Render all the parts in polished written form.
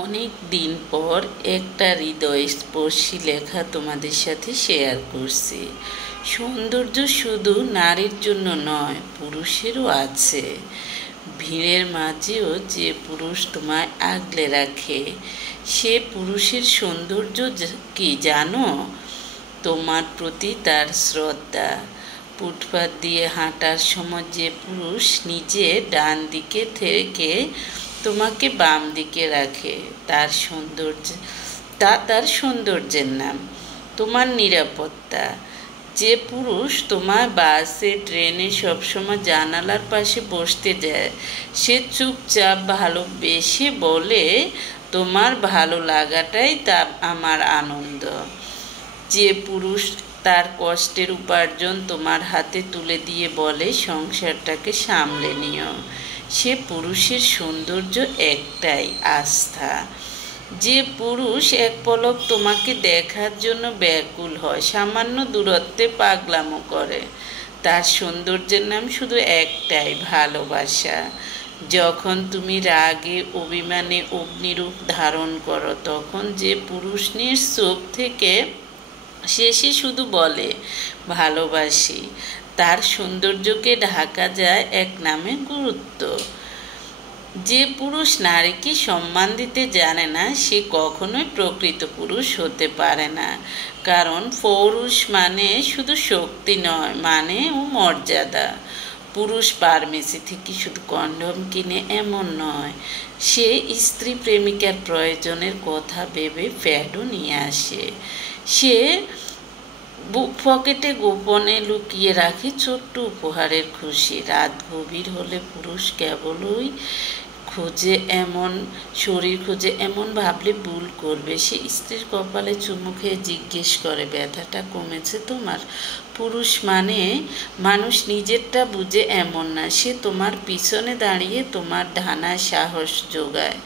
অনেক দিন পর একটা হৃদয়স্পর্শী লেখা তোমাদের সাথে শেয়ার করছি। সৌন্দর্য শুধু নারীর জন্য নয়, পুরুষেরও আছে। ভিড়ের মাঝেও যে পুরুষ তোমায় আগলে রাখে, সে পুরুষের সৌন্দর্য কি জানো? তোমার প্রতি তার শ্রদ্ধা। ফুটপাত দিয়ে হাঁটার সময় যে পুরুষ নিজে ডান দিকে থেকে তোমাকে বাম দিকে রাখে, তার সৌন্দর্যের নাম। তোমার নিরাপত্তা। যে পুরুষ তোমার বাসে ট্রেনে সবসময় জানালার পাশে বসতে দেয়, সে চুপচাপ ভালোবেসে বলে, তোমার ভালো লাগাটাই তা আমার আনন্দ। যে পুরুষ তার কষ্টের উপার্জন তোমার হাতে তুলে দিয়ে বলে, সংসারটাকে সামলে নিও, সে পুরুষের সৌন্দর্য একটাই, আস্থা। যে পুরুষ এক পলক তোমাকে দেখার জন্য ব্যাকুল হয়, সামান্য দূরত্বে পাগলামো করে, তার সৌন্দর্যের নাম শুধু একটাই, ভালোবাসা। যখন তুমি রাগে অভিমানে অগ্নিরূপ ধারণ করো, তখন যে পুরুষ নিশ্চুপ থেকে শেষে শুধু বলে, ভালোবাসি, তার সৌন্দর্যকে ঢাকা যায় এক নামে, গুরুত্ব। যে পুরুষ নারীকে সম্মান দিতে জানে না, সে কখনোই প্রকৃত পুরুষ হতে পারে না। কারণ পৌরুষ মানে শুধু শক্তি নয়, মানে ও মর্যাদা। পুরুষ ফার্মেসি থেকে শুধু কন্ডম কিনে এমন নয়, সে স্ত্রী প্রেমিকার প্রয়োজনের কথা ভেবে প্যাডও নিয়ে আসে। সে বুক পকেটে গোপনে লুকিয়ে রাখে ছোট্ট উপহারের খুশি। রাত গভীর হলে পুরুষ কেবলই খোঁজে এমন শরীর খোঁজে, এমন ভাবলে ভুল করবে। সে স্ত্রীর কপালে চুমু খেয়ে জিজ্ঞেস করে, ব্যথাটা কমেছে তোমার? পুরুষ মানে মানুষ নিজেরটা বুঝে এমন না, সে তোমার পিছনে দাঁড়িয়ে তোমার ডানায় সাহস যোগায়।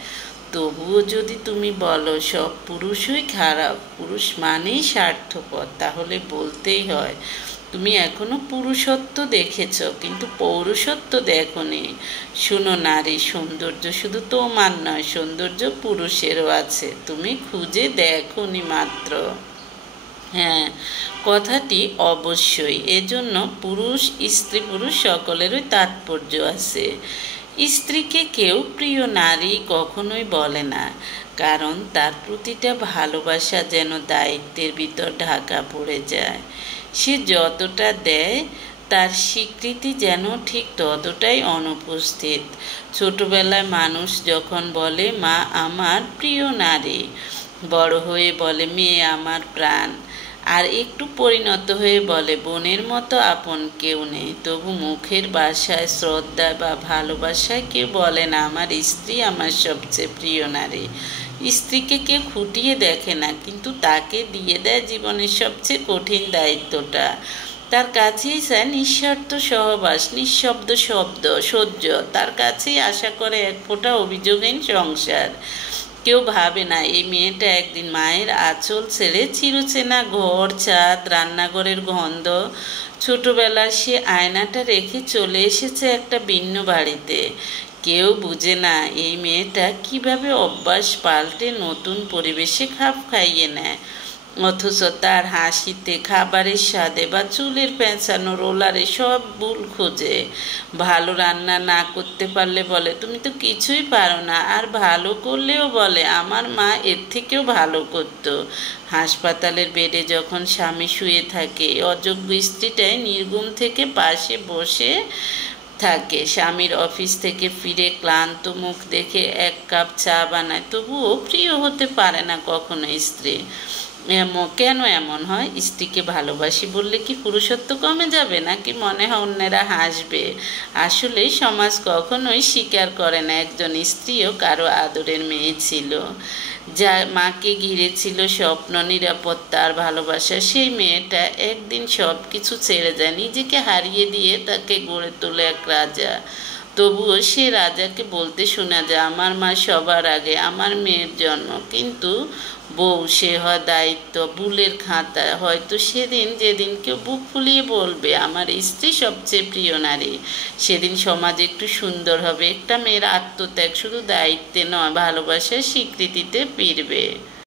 তবুও যদি তুমি বলো সব পুরুষই খারাপ, পুরুষ মানেই স্বার্থপর, তাহলে বলতেই হয়, তুমি এখনো পুরুষত্ব দেখেছ কিন্তু পৌরুষত্ব দেখোনি। শুনো নারী, সৌন্দর্য শুধু তোমার নয়, সৌন্দর্য পুরুষেরও আছে, তুমি খুঁজে দেখোনি মাত্র। হ্যাঁ, কথাটি অবশ্যই। এজন্য পুরুষ স্ত্রী পুরুষ সকলেরই তাৎপর্য আছে। স্ত্রীকে কেউ প্রিয় নারী কখনোই বলে না, কারণ তার প্রতিটা ভালোবাসা যেন দায়িত্বের ভিতর ঢাকা পড়ে যায়। সে যতটা দেয়, তার স্বীকৃতি যেন ঠিক ততটাই অনুপস্থিত। ছোটবেলায় মানুষ যখন বলে, মা আমার প্রিয় নারী, বড় হয়ে বলে, মেয়ে আমার প্রাণ, আর একটু পরিণত হয়ে বলে, বোনের মতো আপন কেউ নেই। তবু মুখের ভাষায়, শ্রদ্ধা বা ভালোবাসায় কেউ বলে না, আমার স্ত্রী আমার সবচেয়ে প্রিয় নারী। স্ত্রীকে কেউ খুঁটিয়ে দেখে না, কিন্তু তাকে দিয়ে দেয় জীবনের সবচেয়ে কঠিন দায়িত্বটা। তার কাছেই চায় নিঃস্বার্থ সহবাস, নিঃশব্দ সহ্য, তার কাছেই আশা করে এক ফোঁটা অভিযোগহীন সংসার। কেউ ভাবে না এই মেয়েটা একদিন মায়ের আঁচল ছেড়ে চিরচেনা ঘর, ছাদ, রান্নাঘরের গন্ধ, ছোটবেলার সে আয়নাটা রেখে চলে এসেছে একটা ভিন্ন বাড়িতে। কেউ বুঝে না এই মেয়েটা কিভাবে অভ্যাস পাল্টে নতুন পরিবেশে খাপ খাইয়ে নেয়, অথচ তার হাসিতে, খাবারের স্বাদে বা চুলের পেঁচানো রোলারে সব ভুল খোঁজে। ভালো রান্না না করতে পারলে বলে, তুমি তো কিছুই পারো না, আর ভালো করলেও বলে, আমার মা এর থেকেও ভালো করতো। হাসপাতালের বেডে যখন স্বামী শুয়ে থাকে, অযোগ্য স্ত্রীটাই নির্ঘুম থেকে পাশে বসে থাকে। স্বামীর অফিস থেকে ফিরে ক্লান্ত মুখ দেখে এক কাপ চা বানায়, তবুও প্রিয় হতে পারে না কখনো স্ত্রী। কেন এমন হয়? স্ত্রীকে ভালোবাসি বললে কি পুরুষত্ব কমে যাবে, নাকি মনে হয় অন্যেরা হাসবে? আসলে সমাজ কখনোই স্বীকার করে না একজন স্ত্রীও কারো আদরের মেয়ে ছিল। যা মাকে ঘিরে ছিল স্বপ্ন, নিরাপত্তা আর ভালোবাসা, সেই মেয়েটা একদিন সব কিছু ছেড়ে যায়, নিজেকে হারিয়ে দিয়ে তাকে গড়ে তোলে এক রাজা। তবুও সে রাজাকে বলতে শোনা যায়, আমার মা সবার আগে, আমার মেয়ের জন্ম। কিন্তু বউ, সে হয় দায়িত্ব, ভুলের খাতা। হয়তো সেদিন, যেদিন কেউ বুক ফুলিয়ে বলবে আমার স্ত্রী সবচেয়ে প্রিয় নারী, সেদিন সমাজ একটু সুন্দর হবে। একটা মেয়ের আত্মত্যাগ শুধু দায়িত্বে নয়, ভালোবাসার স্বীকৃতিতে ফিরবে।